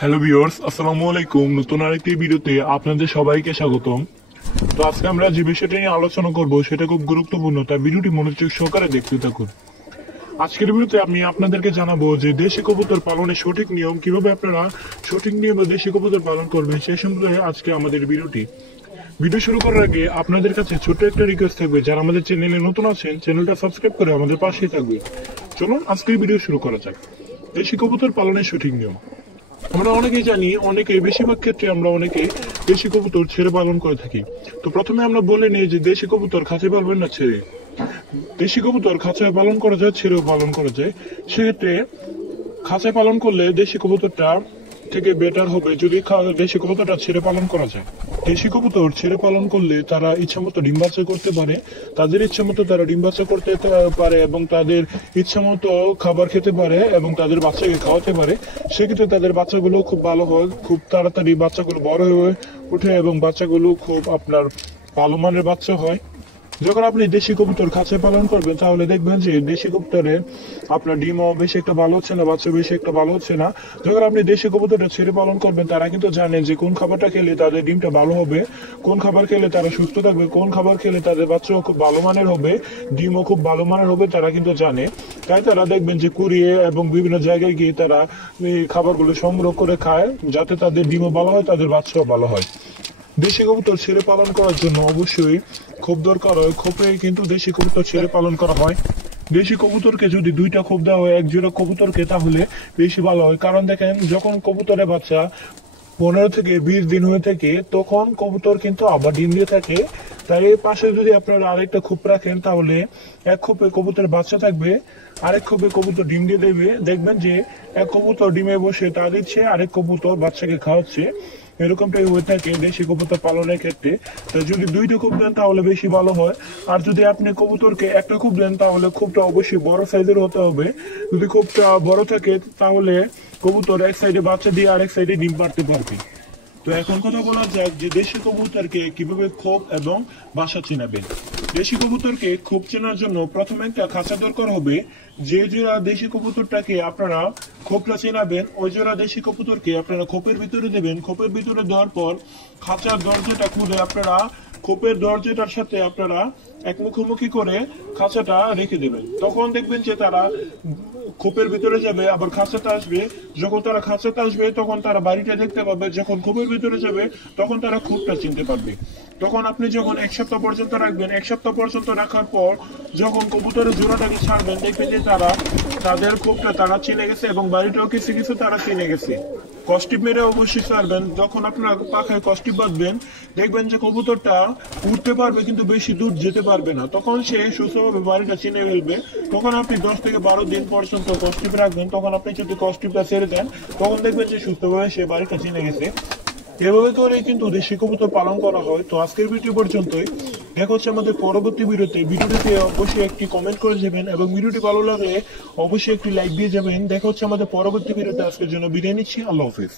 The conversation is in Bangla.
হ্যালো ভিউয়ার্স, আসসালামু আলাইকুম। নতুন আরেকটি ভিডিওতে আপনাদের সবাইকে স্বাগতম। তো আজকে আমরা যে বিষয়টা নিয়ে আলোচনা করব সেটা খুব গুরুত্বপূর্ণ, তাই ভিডিওটি মনোযোগ সহকারে দেখতে থাকুন। আজকের ভিডিওতে আমি আপনাদেরকে জানাবো যে দেশি কবুতর পালনের সঠিক নিয়ম, কিভাবে আপনারা সঠিক নিয়মে দেশি কবুতর পালন করবেন সেই সম্পর্কে আজকে আমাদের ভিডিওটি। ভিডিও শুরু করার আগে আপনাদের কাছে ছোট একটা রিকোয়েস্ট থাকবে, যারা আমাদের চ্যানেলে নতুন আছেন চ্যানেলটা সাবস্ক্রাইব করে আমাদের পাশেই থাকবে। চলুন আজকের ভিডিও শুরু করা যাক। দেশি কবুতর পালনের সঠিক নিয়ম আমরা অনেকেই জানি, বেশিরভাগ ক্ষেত্রে আমরা অনেকে দেশি কবুতর ছেড়ে পালন করে থাকি। তো প্রথমে আমরা বলে নিই যে দেশি কবুতর খাঁচায় পালবেন না ছেড়ে। দেশি কবুতর খাঁচায় পালন করা যায়, ছেড়েও পালন করা যায়। সেক্ষেত্রে খাঁচায় পালন করলে দেশি কবুতরটা থেকে বেটার হবে যদি দেশি কবুতরটা ছেড়ে পালন করা যায়। দেশি কবুতর ছেড়ে পালন করলে তারা ইচ্ছা মতো ডিম বাচ্চা করতে পারে, তাদের ইচ্ছা মতো তারা ডিম বাচ্চা করতে পারে এবং তাদের ইচ্ছা মতো খাবার খেতে পারে এবং তাদের বাচ্চাকে খাওয়াতে পারে। সেক্ষেত্রে তাদের বাচ্চাগুলো খুব ভালো হয়, খুব তাড়াতাড়ি বাচ্চাগুলো বড় হয়ে ওঠে এবং বাচ্চাগুলো খুব আপনার ভালো মানের বাচ্চা হয়। যখন আপনি দেশি কবুতর খাঁচায় পালন করবেন তাহলে দেখবেন যে দেশি কবুতরের আপনার ডিমও বেশি একটা ভালো হচ্ছে না, বাচ্চা বেশি একটা ভালো হচ্ছে না। যখন আপনি দেশি কবুতরটা ছেড়ে পালন করবেন তারা কিন্তু জানেন যে কোন খাবারটা খেলে তাদের ডিমটা ভালো হবে, কোন খাবার খেলে তারা সুস্থ থাকবে, কোন খাবার খেলে তাদের বাচ্চাও খুব ভালো মানের হবে, ডিমও খুব ভালো মানের হবে, তারা কিন্তু জানে। তাই তারা দেখবেন যে কুড়িয়ে এবং বিভিন্ন জায়গায় গিয়ে তারা এই খাবারগুলো সংগ্রহ করে খায়, যাতে তাদের ডিমও ভালো হয়, তাদের বাচ্চাও ভালো হয়। দেশি কবুতর ছেড়ে পালন করার জন্য অবশ্যই খোপ দরকার হয়। খোপে কিন্তু দেশি কবুতর ছেড়ে পালন করা হয়। দেশি কবুতরকে যদি দুইটা খোপ দেওয়া হয় এক জোড়া কবুতরকে, তাহলে বেশি ভালো হয়। কারণ দেখেন, যখন কবুতরের বাচ্চা 15 থেকে 20 দিন হয়ে থাকে তখন কবুতর কিন্তু আবার ডিম দিয়ে থাকে। তাই এর পাশে যদি আপনারা আরেকটা খোপ রাখেন তাহলে এক খোপে কবুতরের বাচ্চা থাকবে, আরেক খোপে কবুতর ডিম দিয়ে দেবে। দেখবেন যে এক কবুতর ডিমে বসে তা দিচ্ছে, আরেক কবুতর বাচ্চাকে খাওয়াচ্ছে। এরকমটাই হয়ে থাকে দেশি কবুতর পালনের ক্ষেত্রে। তো যদি দুইটা কূপ দেন তাহলে বেশি ভালো হয়। আর যদি আপনি কবুতরকে একটা কূপ দেন তাহলে কূপটা অবশ্যই বড় সাইজের হতে হবে। যদি কূপটা বড় থাকে তাহলে কবুতর এক সাইডে বাচ্চা দিয়ে আরেক সাইডে ডিম পাড়তে পারবে। তো এখন কথা বলা যাক যে দেশি কবুতরকে কিভাবে খোপ এবং বাসা চেনাবেন। দেশি কবুতরকে খোপ চেনার জন্য প্রথমে একটা খাঁচা দরকার হবে। যে জোড়া দেশি কবুতরটাকে আপনারা খোপটা চেনাবেন ওই জোড়া দেশি কবুতরকে আপনারা খোপের ভিতরে দেবেন। খোপের ভিতরে দেওয়ার পর খাঁচার দরজাটা খুলে আপনারা খোপের দরজাটার সাথে আপনারা এক মুখোমুখি করে খাঁচাটা রেখে দেবেন। তখন দেখবেন যে তারা খোপের ভিতরে যাবে, আবার খাঁচাতে আসবে। যখন তারা খাঁচাতে আসবে তখন তারা বাড়িটা দেখতে পাবে, যখন খোপের ভিতরে যাবে তখন তারা খোপটা চিনতে পারবে। তখন আপনি যখন এক সপ্তাহ পর্যন্ত রাখবেন, এক সপ্তাহ পর্যন্ত রাখার পর যখন কবুতরের জোড়াটাকে ছাড়বেন দেখবেন যে তারা তাদের খোপটা তারা চিনে গেছে এবং বাড়িটাও কিছু কিছু তারা চিনে গেছে। কস্টিপ মেরে অবশ্যই ছাড়বেন। যখন আপনারা পাখায় কস্টিপ বাঁধবেন দেখবেন যে কবুতরটা উঠতে পারবে কিন্তু বেশি দূর যেতে পারবে না, তখন সে সুস্থভাবে বাড়িটা চিনে ফেলবে। তখন আপনি 10 থেকে 12 দিন পর্যন্ত কস্টিপ রাখবেন। তখন আপনি যদি কস্টিপটা ছেড়ে দেন তখন দেখবেন যে সুস্থভাবে সে বাড়িটা চিনে গেছে। এভাবে করে কিন্তু দেশি কবুতর পালন করা হয়। তো আজকের ভিডিও পর্যন্তই। দেখা হচ্ছে আমাদের পরবর্তী ভিডিওতে। ভিডিওটিতে অবশ্যই একটি কমেন্ট করে যাবেন এবং ভিডিওটি ভালো লাগলে অবশ্যই একটি লাইক দিয়ে যাবেন। দেখা হচ্ছে আমাদের পরবর্তী ভিডিওতে। আজকের জন্য বিদায় নিচ্ছি। আল্লাহ হাফেজ।